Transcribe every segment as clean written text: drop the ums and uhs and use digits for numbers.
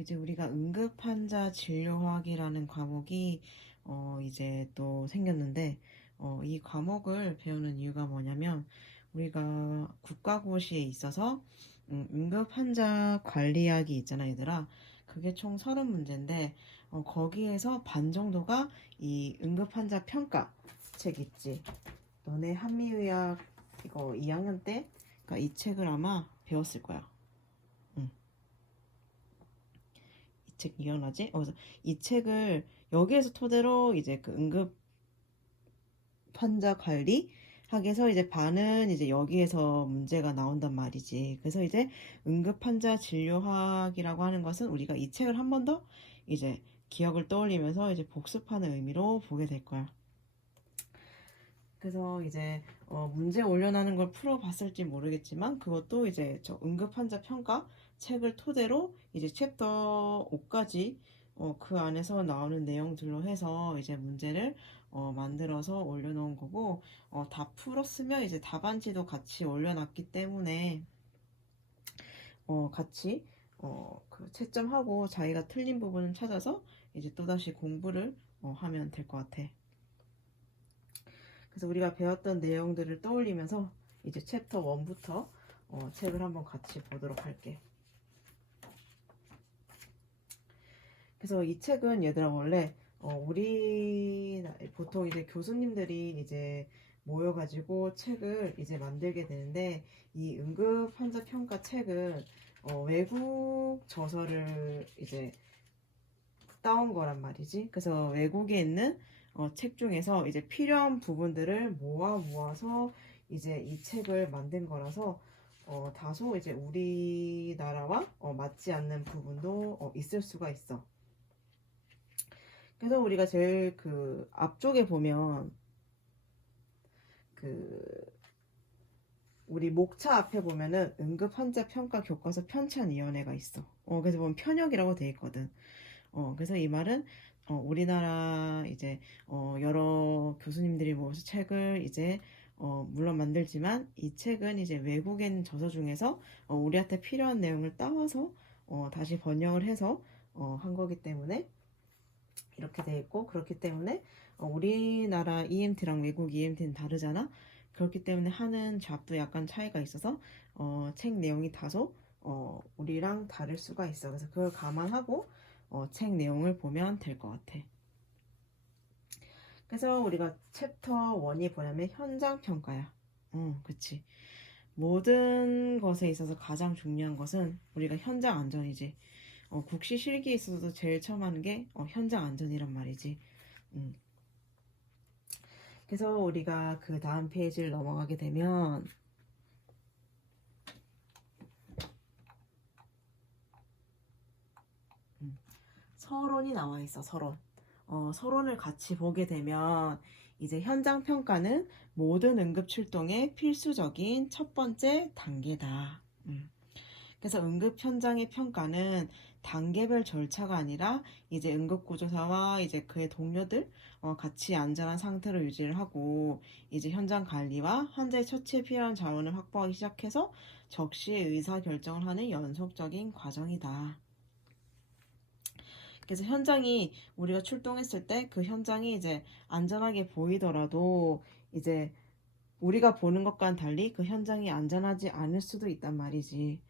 이제 우리가 응급환자 진료학이라는 과목이 이제 또 생겼는데, 이 과목을 배우는 이유가 뭐냐면, 우리가 국가고시에 있어서 응급환자 관리학이 있잖아, 얘들아. 그게 총 30문제인데, 거기에서 반 정도가 이 응급환자 평가 책 있지. 너네 한미의학 이거 2학년 때, 그러니까 이 책을 아마 배웠을 거야. 응. 이 책 기억나지? 그래서 이 책을 여기에서 토대로 이제 그 응급 환자 관리 학에서 이제 반은 이제 여기에서 문제가 나온단 말이지. 그래서 이제 응급 환자 진료학이라고 하는 것은 우리가 이 책을 한 번 더 이제 기억을 떠올리면서 이제 복습하는 의미로 보게 될 거야. 그래서 이제 문제 올려놓는 걸 풀어봤을지 모르겠지만 그것도 이제 저 응급환자 평가 책을 토대로 이제 챕터 5까지 그 안에서 나오는 내용들로 해서 이제 문제를 만들어서 올려놓은 거고 다 풀었으면 이제 답안지도 같이 올려놨기 때문에 같이 그 채점하고 자기가 틀린 부분을 찾아서 이제 또다시 공부를 하면 될 것 같아. 그래서 우리가 배웠던 내용들을 떠올리면서 이제 챕터 1부터 책을 한번 같이 보도록 할게. 그래서 이 책은 얘들아 원래 우리 보통 이제 교수님들이 이제 모여가지고 책을 이제 만들게 되는데 이 응급 환자 평가 책은 외국 저서를 이제 따온 거란 말이지. 그래서 외국에 있는 책 중에서 이제 필요한 부분들을 모아서 이제 이 책을 만든 거라서 다소 이제 우리나라와 맞지 않는 부분도 있을 수가 있어. 그래서 우리가 제일 그 앞쪽에 보면 그 우리 목차 앞에 보면은 응급환자평가 교과서 편찬위원회가 있어. 그래서 보면 편역이라고 돼 있거든. 그래서 이 말은 우리나라 이제 여러 교수님들이 모여서 책을 이제 물론 만들지만 이 책은 이제 외국인 저서 중에서 우리한테 필요한 내용을 따와서 다시 번역을 해서 한 거기 때문에 이렇게 돼 있고 그렇기 때문에 우리나라 EMT랑 외국 EMT는 다르잖아. 그렇기 때문에 하는 잡도 약간 차이가 있어서 책 내용이 다소 우리랑 다를 수가 있어. 그래서 그걸 감안하고 책 내용을 보면 될 것 같아. 그래서 우리가 챕터 1이 뭐냐면 현장 평가야. 그치. 모든 것에 있어서 가장 중요한 것은 우리가 현장 안전이지. 국시 실기에 있어서도 제일 처음 하는 게 현장 안전이란 말이지. 음. 그래서 우리가 그 다음 페이지를 넘어가게 되면 서론이 나와 있어. 서론. 서론을 같이 보게 되면 이제 현장 평가는 모든 응급 출동의 필수적인 첫 번째 단계다. 그래서 응급 현장의 평가는 단계별 절차가 아니라 이제 응급구조사와 이제 그의 동료들 같이 안전한 상태로 유지를 하고 이제 현장 관리와 환자의 처치에 필요한 자원을 확보하기 시작해서 적시 의사 결정을 하는 연속적인 과정이다. 그래서 현장이 우리가 출동했을 때 그 현장이 이제 안전하게 보이더라도 이제 우리가 보는 것과는 달리 그 현장이 안전하지 않을 수도 있단 말이지.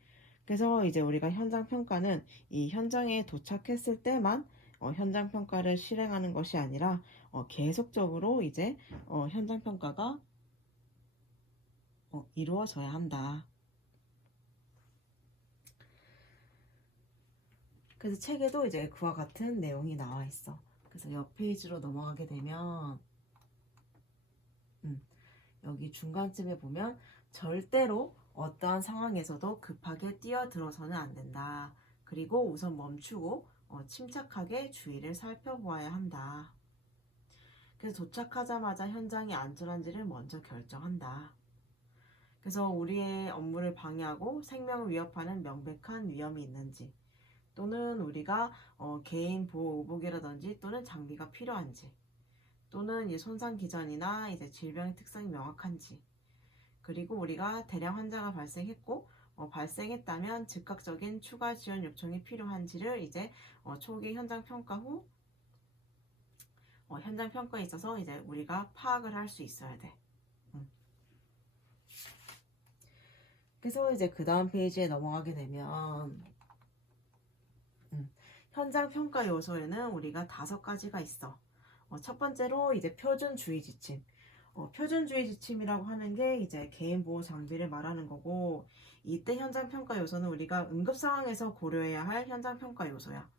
그래서 이제 우리가 현장 평가는 이 현장에 도착했을 때만 현장 평가를 실행하는 것이 아니라 계속적으로 이제 현장 평가가 이루어져야 한다. 그래서 책에도 이제 그와 같은 내용이 나와 있어. 그래서 옆 페이지로 넘어가게 되면 여기 중간쯤에 보면 절대로 어떠한 상황에서도 급하게 뛰어들어서는 안 된다. 그리고 우선 멈추고 침착하게 주위를 살펴보아야 한다. 그래서 도착하자마자 현장이 안전한지를 먼저 결정한다. 그래서 우리의 업무를 방해하고 생명을 위협하는 명백한 위험이 있는지 또는 우리가 개인 보호 의복이라든지 또는 장비가 필요한지 또는 손상 기전이나 이제 질병의 특성이 명확한지 그리고 우리가 대량 환자가 발생했고 발생했다면 즉각적인 추가 지원 요청이 필요한지를 이제 초기 현장 평가 후 현장 평가에 있어서 이제 우리가 파악을 할 수 있어야 돼. 그래서 이제 그 다음 페이지에 넘어가게 되면 현장 평가 요소에는 우리가 5가지가 있어. 첫 번째로 이제 표준주의 지침. 표준주의 지침이라고 하는 게 이제 개인 보호 장비를 말하는 거고, 이때 현장 평가 요소는 우리가 응급 상황에서 고려해야 할 현장 평가 요소야.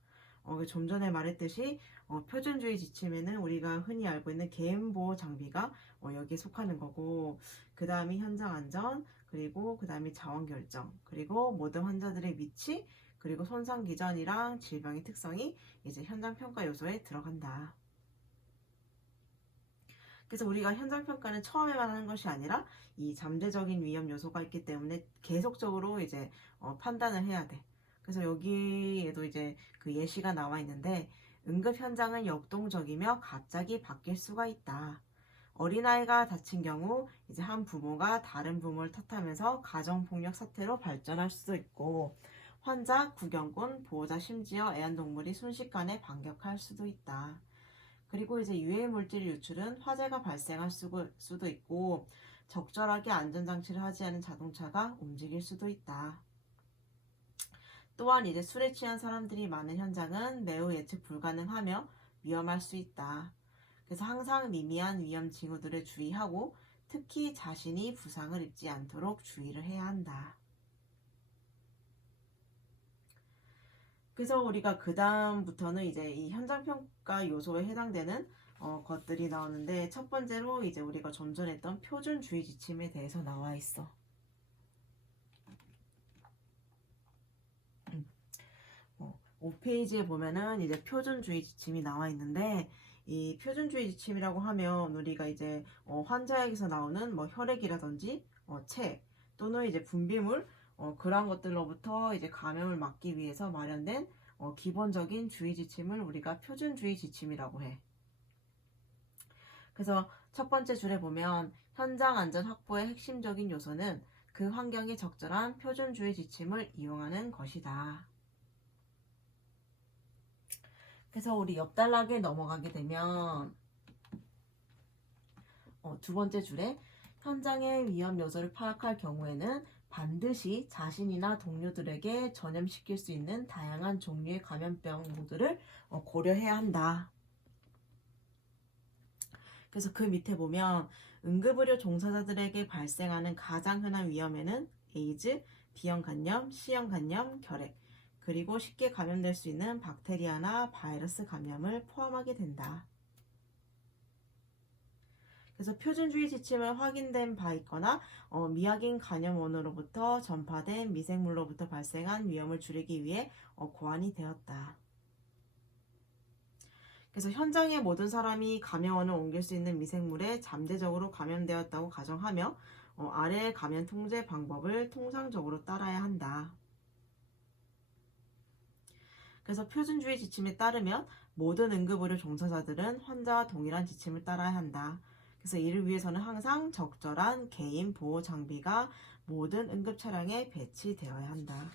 좀 전에 말했듯이 표준주의 지침에는 우리가 흔히 알고 있는 개인 보호 장비가 여기에 속하는 거고, 그 다음이 현장 안전, 그리고 그 다음이 자원 결정, 그리고 모든 환자들의 위치, 그리고 손상 기전이랑 질병의 특성이 이제 현장 평가 요소에 들어간다. 그래서 우리가 현장 평가는 처음에만 하는 것이 아니라 이 잠재적인 위험 요소가 있기 때문에 계속적으로 이제 판단을 해야 돼. 그래서 여기에도 이제 그 예시가 나와 있는데, 응급 현장은 역동적이며 갑자기 바뀔 수가 있다. 어린아이가 다친 경우 이제 한 부모가 다른 부모를 탓하면서 가정폭력 사태로 발전할 수도 있고, 환자, 구경꾼, 보호자 심지어 애완동물이 순식간에 반격할 수도 있다. 그리고 이제 유해 물질 유출은 화재가 발생할 수도 있고, 적절하게 안전장치를 하지 않은 자동차가 움직일 수도 있다. 또한 이제 술에 취한 사람들이 많은 현장은 매우 예측 불가능하며 위험할 수 있다. 그래서 항상 미미한 위험 징후들을 주의하고, 특히 자신이 부상을 입지 않도록 주의를 해야 한다. 그래서 우리가 그 다음부터는 이제 이 현장평가 요소에 해당되는 것들이 나오는데, 첫 번째로 이제 우리가 좀 전에 했던 표준주의 지침에 대해서 나와 있어. 5페이지에 보면은 이제 표준주의 지침이 나와 있는데, 이 표준주의 지침이라고 하면 우리가 이제 환자에게서 나오는 뭐 혈액이라든지 체 또는 이제 분비물 그런 것들로부터 이제 감염을 막기 위해서 마련된 기본적인 주의 지침을 우리가 표준주의 지침이라고 해. 그래서 첫 번째 줄에 보면 현장 안전 확보의 핵심적인 요소는 그 환경에 적절한 표준주의 지침을 이용하는 것이다. 그래서 우리 옆 단락에 넘어가게 되면 두 번째 줄에 현장의 위험 요소를 파악할 경우에는 반드시 자신이나 동료들에게 전염시킬 수 있는 다양한 종류의 감염병 모두를 고려해야 한다. 그래서 그 밑에 보면 응급의료 종사자들에게 발생하는 가장 흔한 위험에는 에이즈, B형 간염, C형 간염, 결핵, 그리고 쉽게 감염될 수 있는 박테리아나 바이러스 감염을 포함하게 된다. 그래서 표준주의 지침을 확인된 바 있거나 미확인 감염원으로부터 전파된 미생물로부터 발생한 위험을 줄이기 위해 고안이 되었다. 그래서 현장의 모든 사람이 감염원을 옮길 수 있는 미생물에 잠재적으로 감염되었다고 가정하며 아래의 감염 통제 방법을 통상적으로 따라야 한다. 그래서 표준주의 지침에 따르면 모든 응급의료 종사자들은 환자와 동일한 지침을 따라야 한다. 그래서 이를 위해서는 항상 적절한 개인 보호 장비가 모든 응급 차량에 배치되어야 한다.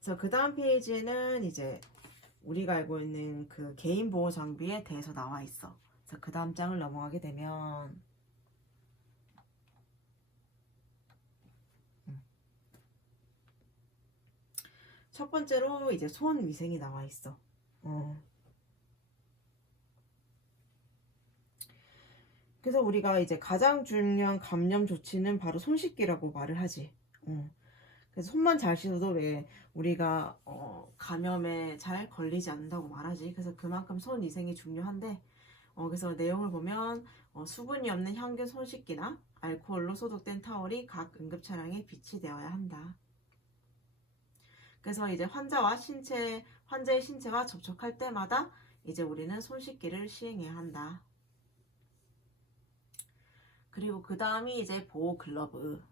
그래서 그 다음 페이지에는 이제 우리가 알고 있는 그 개인 보호 장비에 대해서 나와 있어. 그래서 그 다음 장을 넘어가게 되면 첫 번째로 이제 손 위생이 나와 있어. 그래서 우리가 이제 가장 중요한 감염 조치는 바로 손 씻기라고 말을 하지. 그래서 손만 잘 씻어도 왜 우리가 감염에 잘 걸리지 않는다고 말하지. 그래서 그만큼 손 위생이 중요한데, 그래서 내용을 보면 수분이 없는 향균 손 씻기나 알코올로 소독된 타월이 각 응급 차량에 비치되어야 한다. 그래서 이제 환자의 신체와 접촉할 때마다 이제 우리는 손 씻기를 시행해야 한다. 그리고 그 다음이 이제 보호 글러브.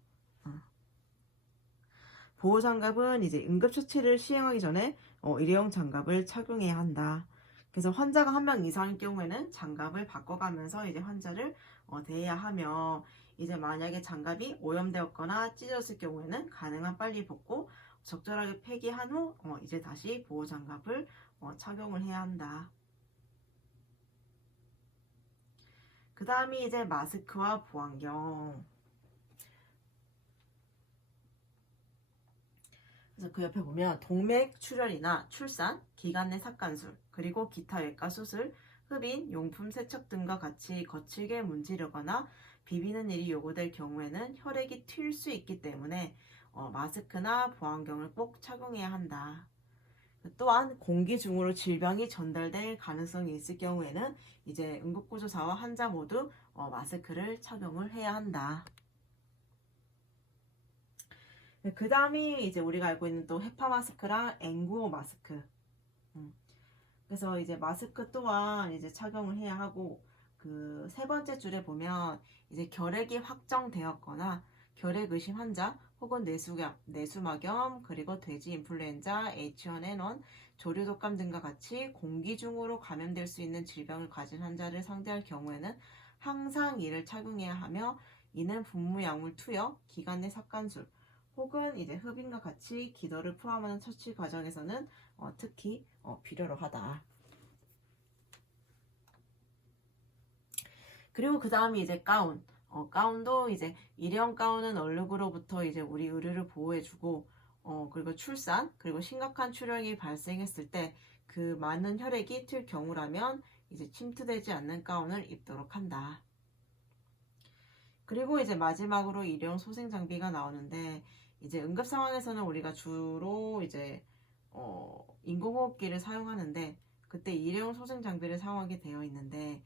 보호 장갑은 이제 응급처치를 시행하기 전에 일회용 장갑을 착용해야 한다. 그래서 환자가 한 명 이상일 경우에는 장갑을 바꿔가면서 이제 환자를 대해야 하며, 이제 만약에 장갑이 오염되었거나 찢어졌을 경우에는 가능한 빨리 벗고 적절하게 폐기한 후 이제 다시 보호 장갑을 착용을 해야 한다. 그 다음이 이제 마스크와 보안경. 그래서 그 옆에 보면 동맥 출혈이나 출산, 기관 내 삭간술, 그리고 기타 외과 수술, 흡인, 용품 세척 등과 같이 거칠게 문지르거나 비비는 일이 요구될 경우에는 혈액이 튈 수 있기 때문에 마스크나 보안경을 꼭 착용해야 한다. 또한 공기 중으로 질병이 전달될 가능성이 있을 경우에는 이제 응급구조사와 환자 모두 마스크를 착용을 해야 한다. 그 다음이 이제 우리가 알고 있는 또 헤파 마스크랑 N95 마스크. 그래서 이제 마스크 또한 이제 착용을 해야 하고, 그 세 번째 줄에 보면 이제 결핵이 확정되었거나 결핵 의심 환자 혹은 내수막염, 그리고 돼지 인플루엔자, H1N1, 조류독감 등과 같이 공기 중으로 감염될 수 있는 질병을 가진 환자를 상대할 경우에는 항상 이를 착용해야 하며, 이는 분무약물 투여, 기관 내 삭간술 혹은 이제 흡인과 같이 기도를 포함하는 처치 과정에서는 특히 필요로 하다. 그리고 그 다음이 이제 가운. 가운도 이제 일회용 가운은 얼룩으로부터 이제 우리 의료를 보호해주고, 그리고 출산, 그리고 심각한 출혈이 발생했을 때 그 많은 혈액이 튈 경우라면 이제 침투되지 않는 가운을 입도록 한다. 그리고 이제 마지막으로 일회용 소생 장비가 나오는데, 이제 응급 상황에서는 우리가 주로 이제 인공호흡기를 사용하는데, 그때 일회용 소생 장비를 사용하게 되어 있는데,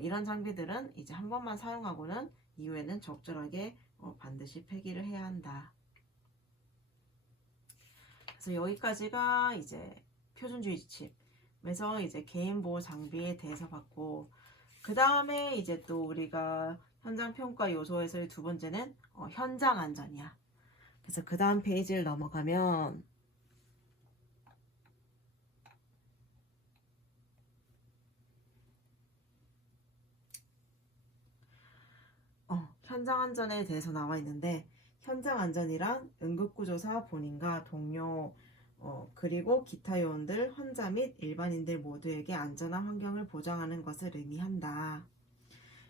이런 장비들은 이제 한 번만 사용하고는 이후에는 적절하게 반드시 폐기를 해야 한다. 그래서 여기까지가 이제 표준주의 지침에서 이제 개인보호 장비에 대해서 봤고, 그 다음에 이제 또 우리가 현장 평가 요소에서의 두 번째는 현장 안전이야. 그래서 그 다음 페이지를 넘어가면 현장 안전에 대해서 나와 있는데, 현장 안전이란 응급구조사 본인과 동료 그리고 기타 요원들, 환자 및 일반인들 모두에게 안전한 환경을 보장하는 것을 의미한다.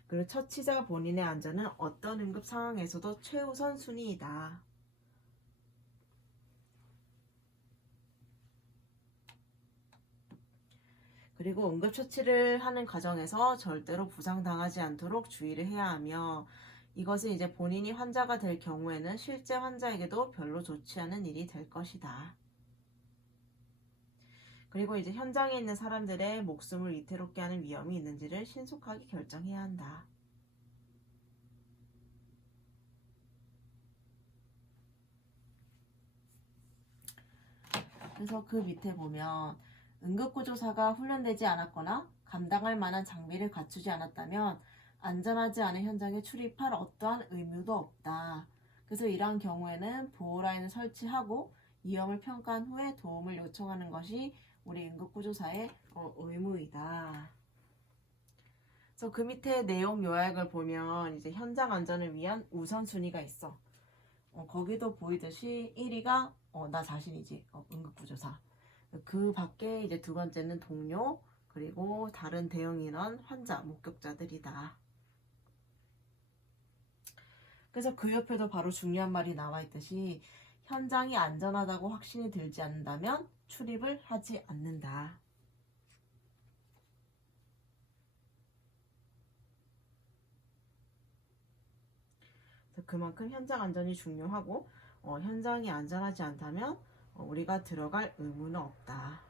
그리고 처치자 본인의 안전은 어떤 응급 상황에서도 최우선 순위이다. 그리고 응급처치를 하는 과정에서 절대로 부상당하지 않도록 주의를 해야 하며, 이것은 이제 본인이 환자가 될 경우에는 실제 환자에게도 별로 좋지 않은 일이 될 것이다. 그리고 이제 현장에 있는 사람들의 목숨을 위태롭게 하는 위험이 있는지를 신속하게 결정해야 한다. 그래서 그 밑에 보면 응급구조사가 훈련되지 않았거나 감당할 만한 장비를 갖추지 않았다면 안전하지 않은 현장에 출입할 어떠한 의무도 없다. 그래서 이러한 경우에는 보호라인을 설치하고 위험을 평가한 후에 도움을 요청하는 것이 우리 응급구조사의 의무이다. 그래서 그 밑에 내용 요약을 보면 이제 현장 안전을 위한 우선순위가 있어. 거기도 보이듯이 1위가 나 자신이지, 응급구조사. 그 밖에 이제 두 번째는 동료, 그리고 다른 대응 인원, 환자, 목격자들이다. 그래서 그 옆에도 바로 중요한 말이 나와 있듯이 현장이 안전하다고 확신이 들지 않는다면 출입을 하지 않는다. 그만큼 현장 안전이 중요하고 현장이 안전하지 않다면 우리가 들어갈 의무는 없다.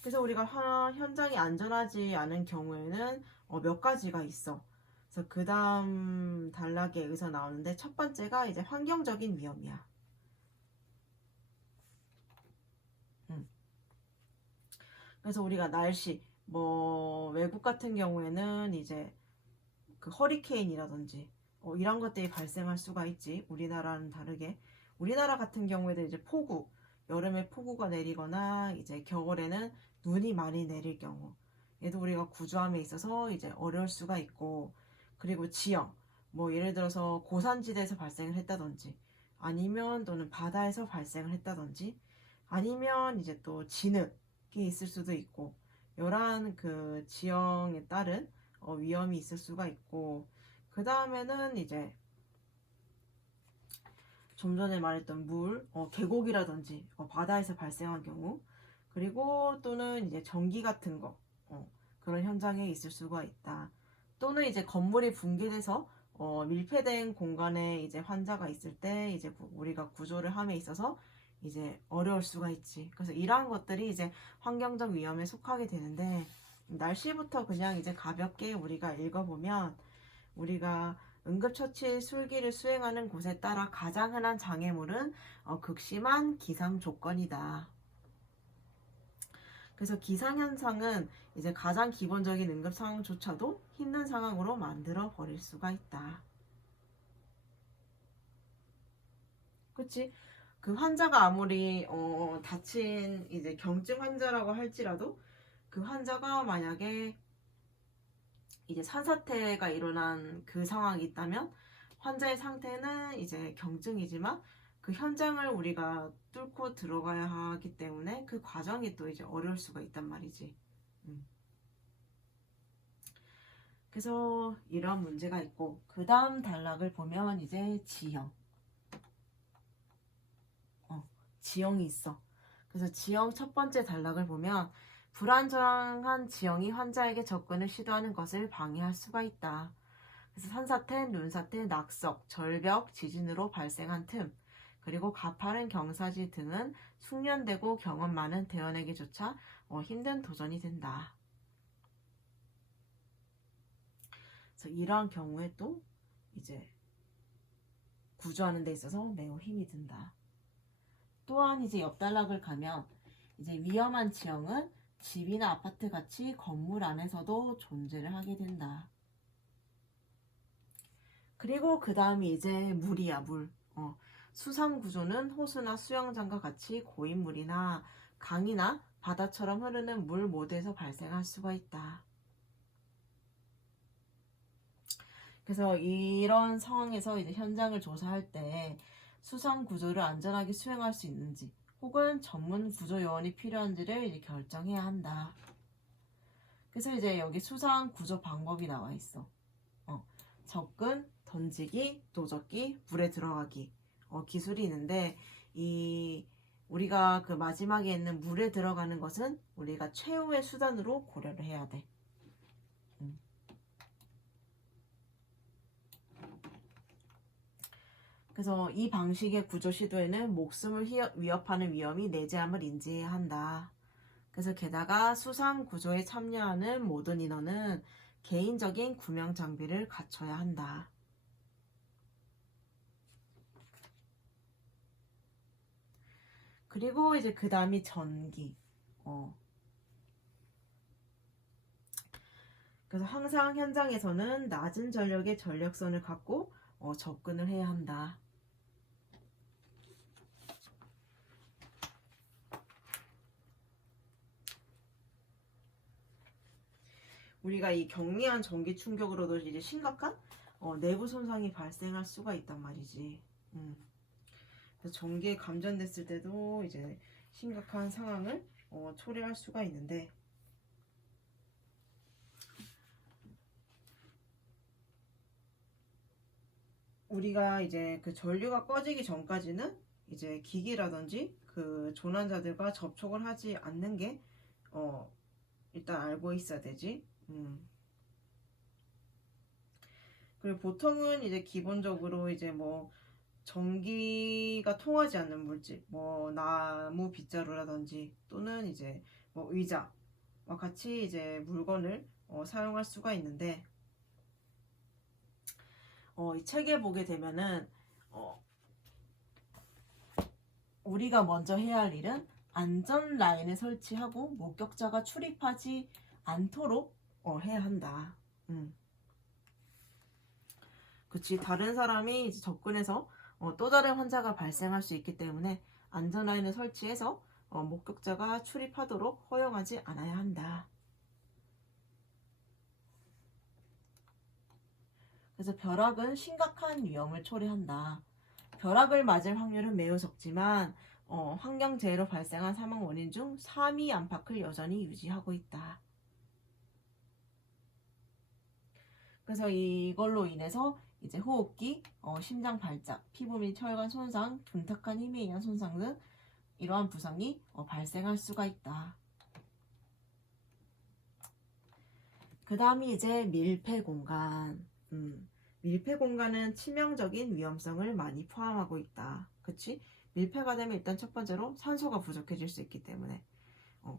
그래서 우리가 현장이 안전하지 않은 경우에는 몇 가지가 있어. 그래서 그 다음 단락에 여기서 나오는데, 첫 번째가 이제 환경적인 위험이야. 그래서 우리가 날씨, 외국 같은 경우에는 이제 그 허리케인이라든지 이런 것들이 발생할 수가 있지. 우리나라는 다르게. 우리나라 같은 경우에도 이제 폭우, 여름에 폭우가 내리거나 이제 겨울에는 눈이 많이 내릴 경우 얘도 우리가 구조함에 있어서 이제 어려울 수가 있고, 그리고 지형, 뭐 예를 들어서 고산지대에서 발생을 했다든지 아니면 또는 바다에서 발생을 했다든지 아니면 이제 또 진흙이 있을 수도 있고, 이러한 그 지형에 따른 위험이 있을 수가 있고, 그 다음에는 이제 좀 전에 말했던 물, 계곡이라든지 바다에서 발생한 경우, 그리고 또는 이제 전기 같은 거, 그런 현장에 있을 수가 있다. 또는 이제 건물이 붕괴돼서 밀폐된 공간에 이제 환자가 있을 때 이제 우리가 구조를 함에 있어서 이제 어려울 수가 있지. 그래서 이러한 것들이 이제 환경적 위험에 속하게 되는데, 날씨부터 그냥 이제 가볍게 우리가 읽어보면, 우리가 응급처치 술기를 수행하는 곳에 따라 가장 흔한 장애물은 극심한 기상 조건이다. 그래서 기상현상은 이제 가장 기본적인 응급 상황조차도 힘든 상황으로 만들어 버릴 수가 있다. 그치? 그 환자가 아무리 다친 이제 경증 환자라고 할지라도 그 환자가 만약에 이제 산사태가 일어난 그 상황이 있다면 환자의 상태는 이제 경증이지만 그 현장을 우리가 뚫고 들어가야 하기 때문에 그 과정이 또 이제 어려울 수가 있단 말이지. 그래서 이런 문제가 있고, 그 다음 단락을 보면 이제 지형이 있어. 그래서 지형 첫 번째 단락을 보면 불안정한 지형이 환자에게 접근을 시도하는 것을 방해할 수가 있다. 그래서 산사태, 눈사태, 낙석, 절벽, 지진으로 발생한 틈, 그리고 가파른 경사지 등은 숙련되고 경험 많은 대원에게조차 힘든 도전이 된다. 그래서 이러한 경우에 또 이제 구조하는 데 있어서 매우 힘이 든다. 또한 이제 옆 단락을 가면 이제 위험한 지형은 집이나 아파트 같이 건물 안에서도 존재를 하게 된다. 그리고 그 다음이 이제 물이야, 물. 수상 구조는 호수나 수영장과 같이 고인 물이나 강이나 바다처럼 흐르는 물 모두에서 발생할 수가 있다. 그래서 이런 상황에서 이제 현장을 조사할 때 수상 구조를 안전하게 수행할 수 있는지 혹은 전문 구조 요원이 필요한지를 이제 결정해야 한다. 그래서 이제 여기 수상 구조 방법이 나와 있어. 접근, 던지기, 도젓기, 물에 들어가기 기술이 있는데, 이 우리가 그 마지막에 있는 물에 들어가는 것은 우리가 최후의 수단으로 고려를 해야 돼. 그래서 이 방식의 구조 시도에는 목숨을 위협하는 위험이 내재함을 인지해야 한다. 그래서 게다가 수상 구조에 참여하는 모든 인원은 개인적인 구명 장비를 갖춰야 한다. 그리고 이제 그 다음이 전기. 그래서 항상 현장에서는 낮은 전력의 전력선을 갖고 접근을 해야 한다. 우리가 이 경미한 전기 충격으로도 이제 심각한 내부 손상이 발생할 수가 있단 말이지. 그래서 전기에 감전됐을 때도 이제 심각한 상황을 초래할 수가 있는데, 우리가 이제 그 전류가 꺼지기 전까지는 이제 기기라든지 그 조난자들과 접촉을 하지 않는 게 일단 알고 있어야 되지. 그리고 보통은 이제 기본적으로 이제 뭐 전기가 통하지 않는 물질, 뭐 나무 빗자루라든지 또는 이제 뭐 의자와 같이 이제 물건을 사용할 수가 있는데, 이 책에 보게 되면은 우리가 먼저 해야 할 일은 안전 라인을 설치하고 목격자가 출입하지 않도록 해야 한다. 그치, 다른 사람이 이제 접근해서 또 다른 환자가 발생할 수 있기 때문에 안전라인을 설치해서 목격자가 출입하도록 허용하지 않아야 한다. 그래서 벼락은 심각한 위험을 초래한다. 벼락을 맞을 확률은 매우 적지만 환경재해로 발생한 사망 원인 중 3위 안팎을 여전히 유지하고 있다. 그래서 이걸로 인해서 이제 호흡기, 심장 발작, 피부 및 혈관 손상, 둔탁한 힘에 의한 손상 등 이러한 부상이 발생할 수가 있다. 그 다음이 이제 밀폐 공간. 밀폐 공간은 치명적인 위험성을 많이 포함하고 있다. 그치? 밀폐가 되면 일단 첫 번째로 산소가 부족해질 수 있기 때문에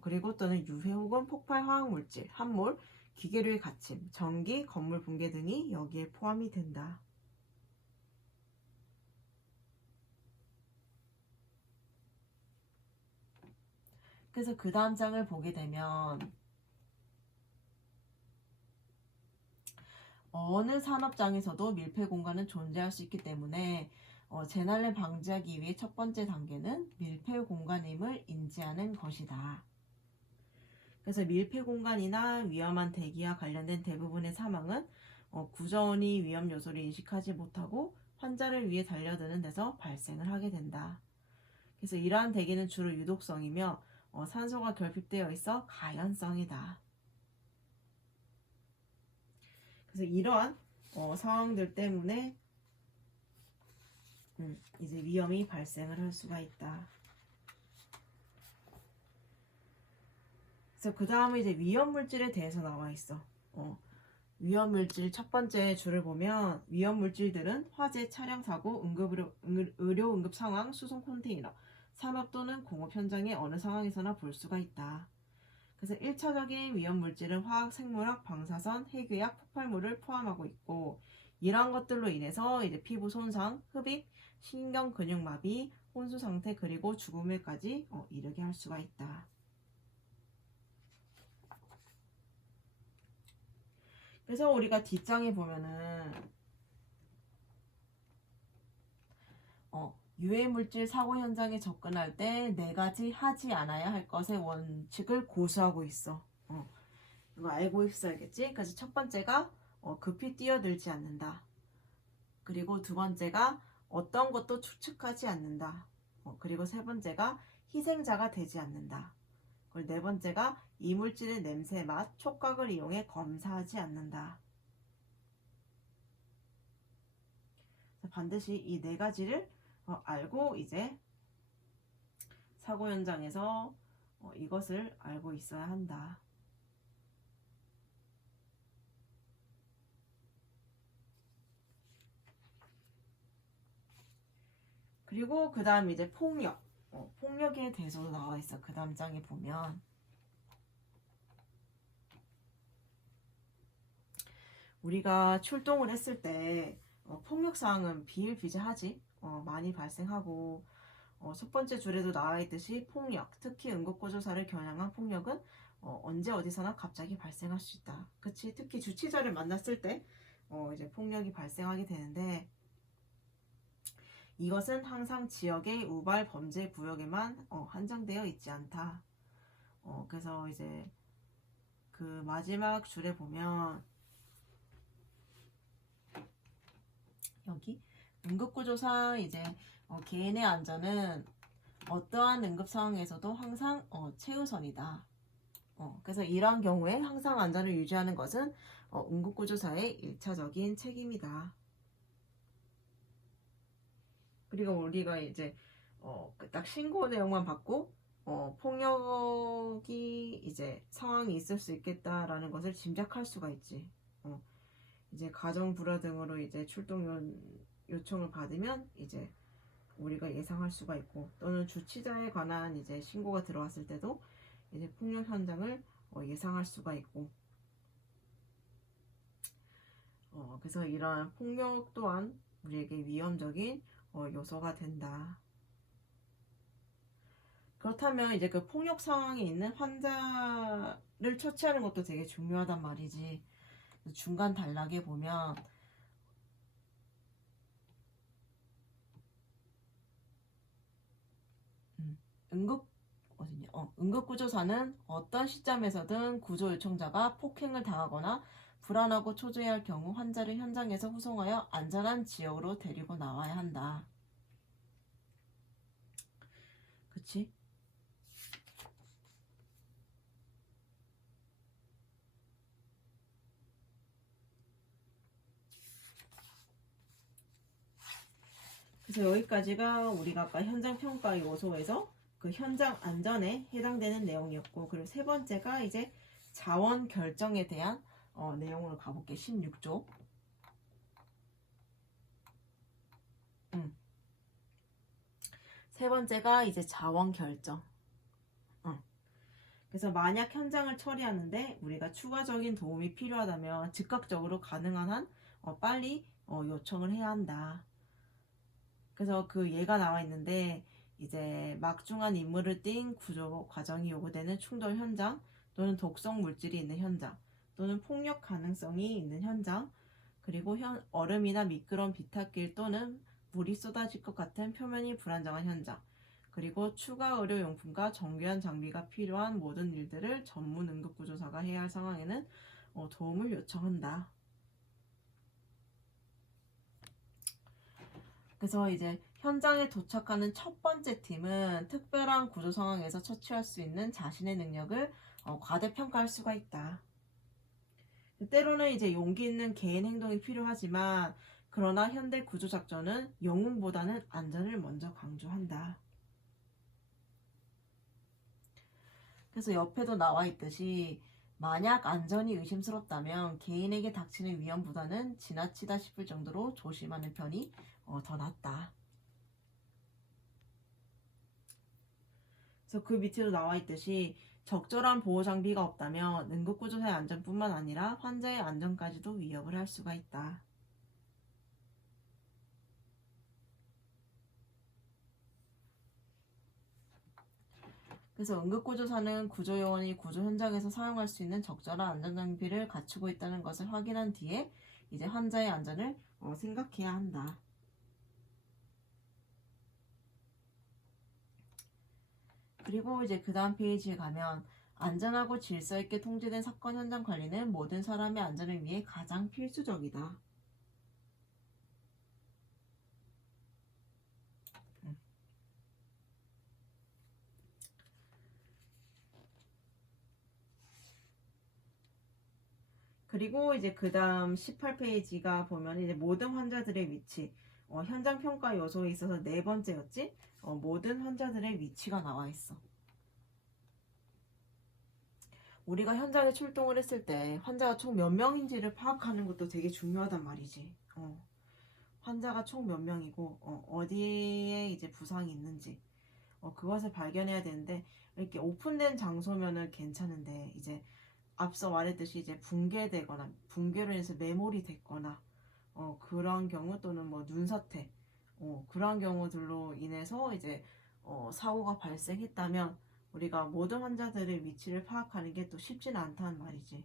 그리고 또는 유해 혹은 폭발 화학물질, 함몰, 기계류의 갇힘, 전기, 건물 붕괴 등이 여기에 포함이 된다. 그래서 그 다음 장을 보게 되면 어느 산업장에서도 밀폐 공간은 존재할 수 있기 때문에 재난을 방지하기 위해 첫 번째 단계는 밀폐 공간임을 인지하는 것이다. 그래서 밀폐 공간이나 위험한 대기와 관련된 대부분의 사망은 구조원이 위험 요소를 인식하지 못하고 환자를 위해 달려드는 데서 발생을 하게 된다. 그래서 이러한 대기는 주로 유독성이며 산소가 결핍되어 있어 가연성이다. 그래서 이러한 상황들 때문에 이제 위험이 발생을 할 수가 있다. 그래서 그 다음에 이제 위험물질에 대해서 나와 있어. 위험물질 첫 번째 줄을 보면 위험물질들은 화재, 차량 사고, 의료 응급 상황, 수송 컨테이너, 산업 또는 공업 현장의 어느 상황에서나 볼 수가 있다. 그래서 1차적인 위험물질은 화학, 생물학, 방사선, 핵의학, 폭발물을 포함하고 있고 이러한 것들로 인해서 이제 피부 손상, 흡입, 신경 근육 마비, 혼수 상태 그리고 죽음에까지 이르게 할 수가 있다. 그래서 우리가 뒷장에 보면은 유해물질 사고 현장에 접근할 때 4가지 하지 않아야 할 것의 원칙을 고수하고 있어. 이거 알고 있어야겠지? 그래서 첫 번째가 급히 뛰어들지 않는다. 그리고 두 번째가 어떤 것도 추측하지 않는다. 그리고 세 번째가 희생자가 되지 않는다. 그리고 네 번째가 이물질의 냄새, 맛, 촉각을 이용해 검사하지 않는다. 반드시 이 4가지를 알고 이제 사고 현장에서 이것을 알고 있어야 한다. 그리고 그 다음 이제 폭력. 폭력에 대해서도 나와 있어. 그 다음 장에 보면. 우리가 출동을 했을 때 폭력 사항은 비일비재하지. 많이 발생하고 첫 번째 줄에도 나와 있듯이 폭력, 특히 응급구조사를 겨냥한 폭력은 언제 어디서나 갑자기 발생할 수 있다. 그치? 특히 주치자를 만났을 때 이제 폭력이 발생하게 되는데 이것은 항상 지역의 우발 범죄 구역에만 한정되어 있지 않다. 그래서 이제 그 마지막 줄에 보면 여기 응급구조사 이제 개인의 안전은 어떠한 응급 상황에서도 항상 최우선이다. 그래서 이러한 경우에 항상 안전을 유지하는 것은 응급구조사의 1차적인 책임이다. 그리고 우리가 이제 딱 신고 내용만 받고 폭력이 이제 상황이 있을 수 있겠다라는 것을 짐작할 수가 있지. 이제 가정 불화 등으로 이제 출동 요청을 받으면 이제 우리가 예상할 수가 있고 또는 주치자에 관한 이제 신고가 들어왔을 때도 이제 폭력 현장을 예상할 수가 있고 그래서 이러한 폭력 또한 우리에게 위험적인 요소가 된다. 그렇다면 이제 그 폭력 상황에 있는 환자를 처치하는 것도 되게 중요하단 말이지. 중간 단락에 보면 응급구조사는 어떤 시점에서든 구조 요청자가 폭행을 당하거나 불안하고 초조해할 경우 환자를 현장에서 후송하여 안전한 지역으로 데리고 나와야 한다. 그치? 그래서 여기까지가 우리가 아까 현장 평가 요소에서 그 현장 안전에 해당되는 내용이었고, 그리고 세 번째가 이제 자원 결정에 대한 내용으로 가볼게. 16조. 세 번째가 이제 자원 결정. 그래서 만약 현장을 처리하는데 우리가 추가적인 도움이 필요하다면 즉각적으로 가능한 한 빨리 요청을 해야 한다. 그래서 그 예가 나와 있는데 이제 막중한 임무를 띈 구조 과정이 요구되는 충돌 현장 또는 독성 물질이 있는 현장 또는 폭력 가능성이 있는 현장, 그리고 얼음이나 미끄러운 비탈길 또는 물이 쏟아질 것 같은 표면이 불안정한 현장, 그리고 추가 의료용품과 정교한 장비가 필요한 모든 일들을 전문 응급구조사가 해야 할 상황에는 도움을 요청한다. 그래서 이제 현장에 도착하는 첫 번째 팀은 특별한 구조 상황에서 처치할 수 있는 자신의 능력을 과대평가할 수가 있다. 때로는 이제 용기 있는 개인 행동이 필요하지만, 그러나 현대 구조작전은 영웅보다는 안전을 먼저 강조한다. 그래서 옆에도 나와 있듯이 만약 안전이 의심스럽다면 개인에게 닥치는 위험보다는 지나치다 싶을 정도로 조심하는 편이 더 낫다. 그래서 그 밑에도 나와 있듯이 적절한 보호 장비가 없다면 응급구조사의 안전뿐만 아니라 환자의 안전까지도 위협을 할 수가 있다. 그래서 응급구조사는 구조요원이 구조 현장에서 사용할 수 있는 적절한 안전장비를 갖추고 있다는 것을 확인한 뒤에 이제 환자의 안전을 생각해야 한다. 그리고 이제 그 다음 페이지에 가면 안전하고 질서 있게 통제된 사건 현장 관리는 모든 사람의 안전을 위해 가장 필수적이다. 그리고 이제 그 다음 18페이지가 보면 이제 모든 환자들의 위치, 현장 평가 요소에 있어서 네 번째였지? 모든 환자들의 위치가 나와 있어. 우리가 현장에 출동을 했을 때 환자가 총 몇 명인지를 파악하는 것도 되게 중요하단 말이지. 환자가 총 몇 명이고 어디에 이제 부상이 있는지 그것을 발견해야 되는데, 이렇게 오픈된 장소면은 괜찮은데 이제 앞서 말했듯이 이제 붕괴되거나 붕괴로 인해서 매몰이 됐거나 그런 경우, 또는 뭐 눈사태 그런 경우들로 인해서 이제 사고가 발생했다면 우리가 모든 환자들의 위치를 파악하는 게 또 쉽지는 않다는 말이지.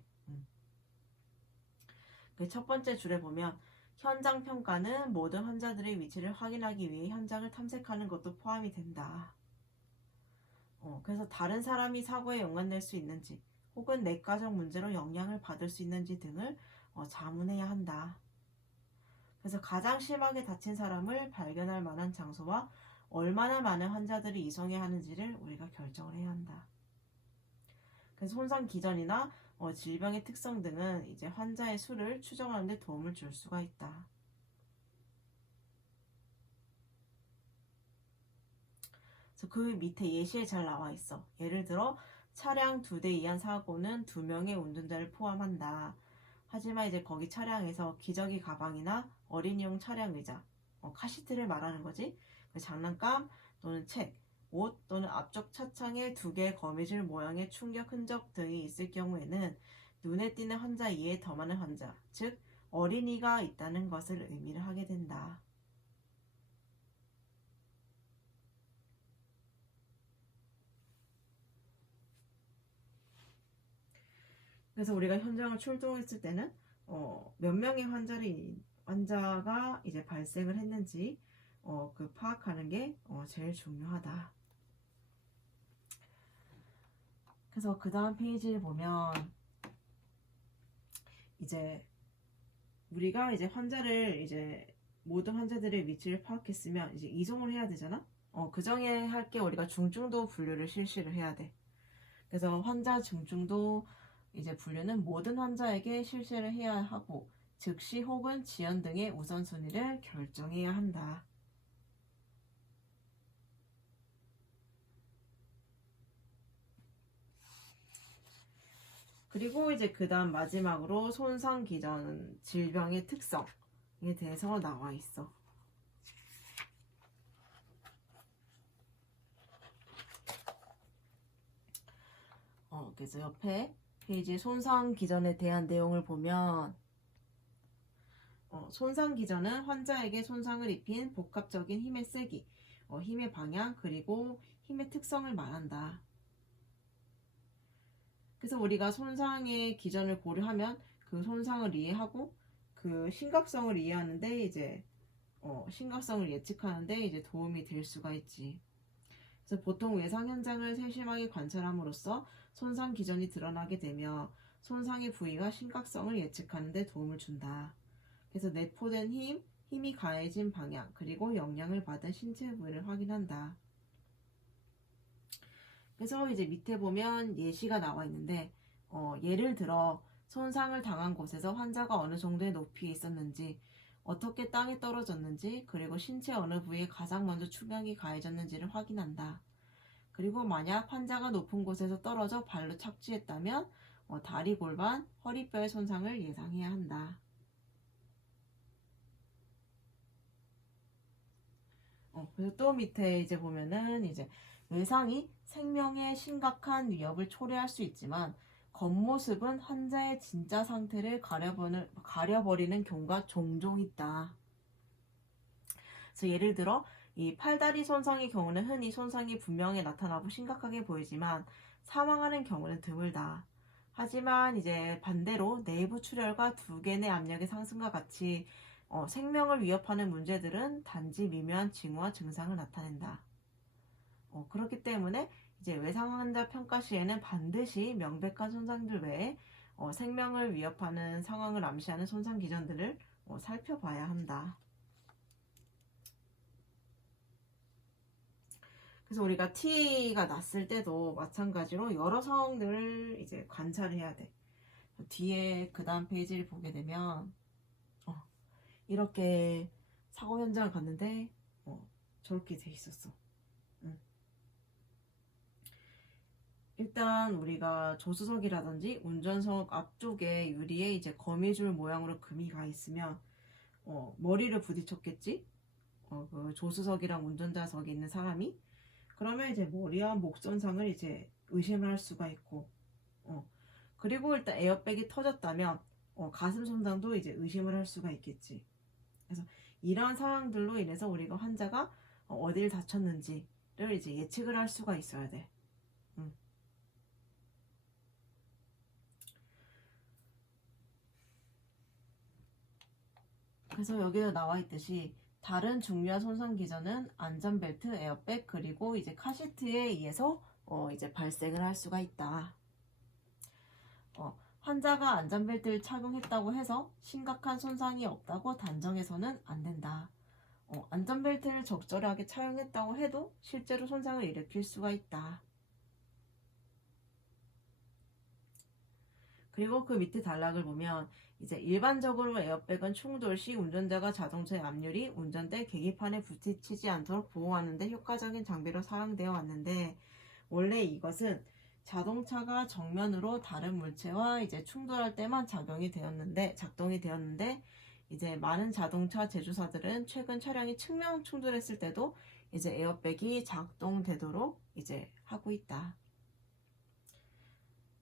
그 첫 번째 줄에 보면 현장 평가는 모든 환자들의 위치를 확인하기 위해 현장을 탐색하는 것도 포함이 된다. 그래서 다른 사람이 사고에 연관될 수 있는지 혹은 내과적 문제로 영향을 받을 수 있는지 등을 자문해야 한다. 그래서 가장 심하게 다친 사람을 발견할 만한 장소와 얼마나 많은 환자들이 이송해야 하는지를 우리가 결정을 해야 한다. 그래서 손상 기전이나 질병의 특성 등은 이제 환자의 수를 추정하는 데 도움을 줄 수가 있다. 그래서 그 밑에 예시에 잘 나와 있어. 예를 들어 차량 2대 이한 사고는 2명의 운전자를 포함한다. 하지만 이제 거기 차량에서 기저귀 가방이나 어린이용 차량 의자, 카시트를 말하는 거지. 장난감 또는 책, 옷 또는 앞쪽 차창에 2개의 거미줄 모양의 충격 흔적 등이 있을 경우에는 눈에 띄는 환자 이외에 더 많은 환자, 즉 어린이가 있다는 것을 의미를 하게 된다. 그래서 우리가 현장을 출동했을 때는 몇 명의 환자가 이제 발생을 했는지 그 파악하는 게 제일 중요하다. 그래서 그 다음 페이지를 보면 이제 우리가 이제 환자를 이제 모든 환자들의 위치를 파악했으면 이제 이송을 해야 되잖아. 그 전에 할 게 우리가 중증도 분류를 실시를 해야 돼. 그래서 환자 중증도 이제 분류는 모든 환자에게 실시를 해야 하고 즉시 혹은 지연 등의 우선순위를 결정해야 한다. 그리고 이제 그 다음 마지막으로 손상 기전 질병의 특성에 대해서 나와 있어. 그래서 옆에 페이지 손상 기전에 대한 내용을 보면 손상 기전은 환자에게 손상을 입힌 복합적인 힘의 쓰기, 힘의 방향, 그리고 힘의 특성을 말한다. 그래서 우리가 손상의 기전을 고려하면 그 손상을 이해하고 그 심각성을 이해하는데 이제 심각성을 예측하는데 이제 도움이 될 수가 있지. 그래서 보통 외상 현장을 세심하게 관찰함으로써 손상 기전이 드러나게 되며 손상의 부위와 심각성을 예측하는 데 도움을 준다. 그래서 내포된 힘, 힘이 가해진 방향, 그리고 영향을 받은 신체 부위를 확인한다. 그래서 이제 밑에 보면 예시가 나와 있는데 예를 들어 손상을 당한 곳에서 환자가 어느 정도의 높이에 있었는지, 어떻게 땅에 떨어졌는지, 그리고 신체 어느 부위에 가장 먼저 충격이 가해졌는지를 확인한다. 그리고 만약 환자가 높은 곳에서 떨어져 발로 착지했다면 다리, 골반, 허리뼈의 손상을 예상해야 한다. 그래서 또 밑에 이제 보면은 이제 외상이 생명에 심각한 위협을 초래할 수 있지만 겉모습은 환자의 진짜 상태를 가려버리는 경우가 종종 있다. 그래서 예를 들어 이 팔다리 손상의 경우는 흔히 손상이 분명히 나타나고 심각하게 보이지만 사망하는 경우는 드물다. 하지만 이제 반대로 내부 출혈과 두개 내 압력의 상승과 같이 생명을 위협하는 문제들은 단지 미묘한 징후와 증상을 나타낸다. 그렇기 때문에 이제 외상 환자 평가 시에는 반드시 명백한 손상들 외에 생명을 위협하는 상황을 암시하는 손상 기전들을 살펴봐야 한다. 그래서 우리가 T가 났을 때도 마찬가지로 여러 상황들을 이제 관찰해야 돼. 뒤에 그 다음 페이지를 보게 되면 이렇게 사고 현장을 갔는데 저렇게 돼 있었어. 일단 우리가 조수석이라든지 운전석 앞쪽에 유리에 이제 거미줄 모양으로 금이 가 있으면 머리를 부딪혔겠지? 그 조수석이랑 운전자석에 있는 사람이 그러면 이제 머리와 목 손상을 이제 의심을 할 수가 있고 그리고 일단 에어백이 터졌다면 가슴 손상도 이제 의심을 할 수가 있겠지. 그래서 이러한 상황들로 인해서 우리가 환자가 어디를 다쳤는지를 이제 예측을 할 수가 있어야 돼. 그래서 여기도 나와 있듯이 다른 중요한 손상 기전은 안전벨트, 에어백, 그리고 이제 카시트에 의해서 이제 발생을 할 수가 있다. 환자가 안전벨트를 착용했다고 해서 심각한 손상이 없다고 단정해서는 안 된다. 안전벨트를 적절하게 착용했다고 해도 실제로 손상을 일으킬 수가 있다. 그리고 그 밑에 단락을 보면 이제 일반적으로 에어백은 충돌 시 운전자가 자동차의 앞유리, 운전대, 계기판에 부딪히지 않도록 보호하는 데 효과적인 장비로 사용되어 왔는데 원래 이것은 자동차가 정면으로 다른 물체와 이제 충돌할 때만 작동이 되었는데 이제 많은 자동차 제조사들은 최근 차량이 측면 충돌했을 때도 이제 에어백이 작동되도록 이제 하고 있다.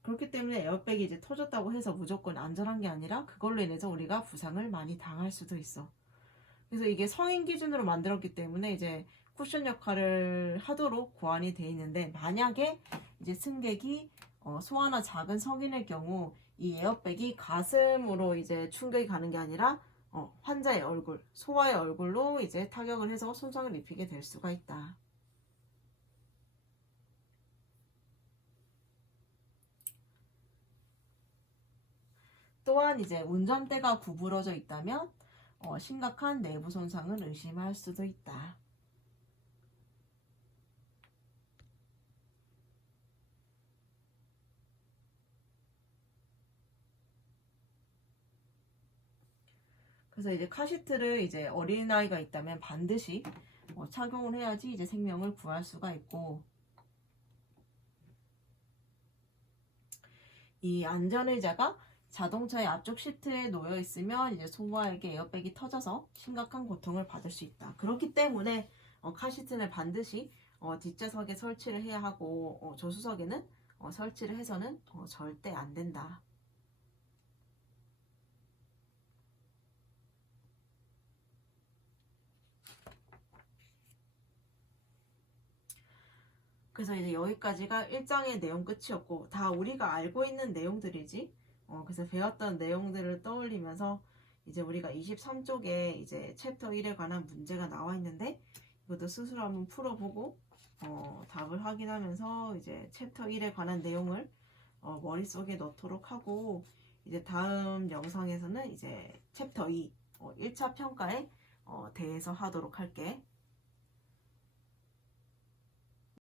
그렇기 때문에 에어백이 이제 터졌다고 해서 무조건 안전한 게 아니라 그걸로 인해서 우리가 부상을 많이 당할 수도 있어. 그래서 이게 성인 기준으로 만들었기 때문에 이제 쿠션 역할을 하도록 고안이 돼 있는데 만약에 이제 승객이 소아나 작은 성인의 경우 이 에어백이 가슴으로 이제 충격이 가는 게 아니라 환자의 얼굴, 소아의 얼굴로 이제 타격을 해서 손상을 입히게 될 수가 있다. 또한 이제 운전대가 구부러져 있다면 심각한 내부 손상을 의심할 수도 있다. 그래서 이제 카시트를 이제 어린아이가 있다면 반드시 착용을 해야지 이제 생명을 구할 수가 있고, 이 안전의자가 자동차의 앞쪽 시트에 놓여 있으면 이제 소모에게 에어백이 터져서 심각한 고통을 받을 수 있다. 그렇기 때문에 카시트는 반드시 뒷좌석에 설치를 해야 하고 조수석에는 설치를 해서는 절대 안 된다. 그래서 이제 여기까지가 1장의 내용 끝이었고, 다 우리가 알고 있는 내용들이지. 그래서 배웠던 내용들을 떠올리면서 이제 우리가 23쪽에 이제 챕터 1에 관한 문제가 나와 있는데, 이것도 스스로 한번 풀어보고 답을 확인하면서 이제 챕터 1에 관한 내용을 머릿속에 넣도록 하고, 이제 다음 영상에서는 이제 챕터 2 1차 평가에 대해서 하도록 할게.